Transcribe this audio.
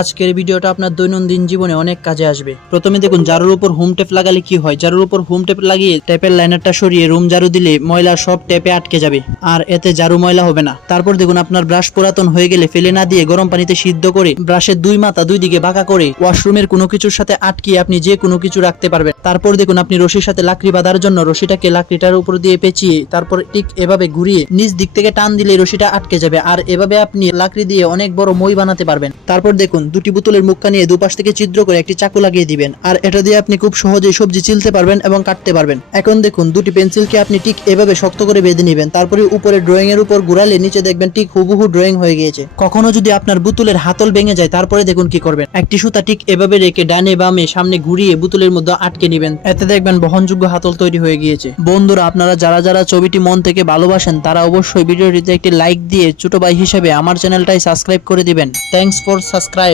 আজকের ভিডিওটা আপনার দৈনন্দিন জীবনে অনেক কাজে আসবে। প্রথমে দেখুন জারুর উপর হোম টেপ লাগালে কি হয়। জারুর উপর হোম টেপ লাগিয়ে টেপের লাইনারটা সরিয়ে রুম জারু দিলে ময়লা সব টেপে আটকে যাবে আর এতে জারু ময়লা হবে না। তারপর দেখুন আপনার ব্রাশ পুরাতন হয়ে গেলে ফেলে না দিয়ে গরম পানিতে সিদ্ধ করে ব্রাশের দুই মাথা দুই দিকে বাঁকা করে ওয়াশরুমের কোনো কিছুর সাথে আটকিয়ে আপনি যে কোনো কিছু রাখতে পারবেন। তারপর দেখুন আপনি রশির সাথে লাকড়ি বাঁধার জন্য রশিটাকে লাকড়িটার উপর দিয়ে পেঁচিয়ে তারপর ঠিক এভাবে ঘুরিয়ে নিচ দিক থেকে টান দিলে রশিটা আটকে যাবে আর এভাবে আপনি লাকড়ি দিয়ে অনেক বড় মই বানাতে পারবেন। তারপর দেখুন দুটি বোতলের মুখা নিয়ে দুপাশ থেকে ছিদ্র করে একটি চাকু লাগিয়ে দিবেন আর এটা দিয়ে আপনি খুব সহজেই সবজি চিলতে পারবেন এবং কাটতে পারবেন। এখন দেখুন দুটি পেন্সিলকে আপনি ঠিক এভাবে শক্ত করে বেঁধে নেবেন। তারপরে উপরে ড্রয়িং এর উপর ঘুরালে নিচে দেখবেন ঠিক হুবহু ড্রয়িং হয়ে গিয়েছে। কখনো যদি আপনার বোতলের হাতল ভেঙে যায় তারপরে দেখুন কি করবেন। একটি সুতা ঠিক এভাবে রেখে ডানে বামে সামনে ঘুরিয়ে বোতলের মধ্যে আটকে নেবেন। এতে দেখবেন বহনযোগ্য হাতল তৈরি হয়ে গিয়েছে। বন্ধুরা, আপনারা যারা যারা ছবিটি মন থেকে ভালোবাসেন তারা অবশ্যই ভিডিওটিতে একটি লাইক দিয়ে ছোট ভাই হিসেবে আমার চ্যানেলটাই সাবস্ক্রাইব করে দিবেন। Thanks for subscribe.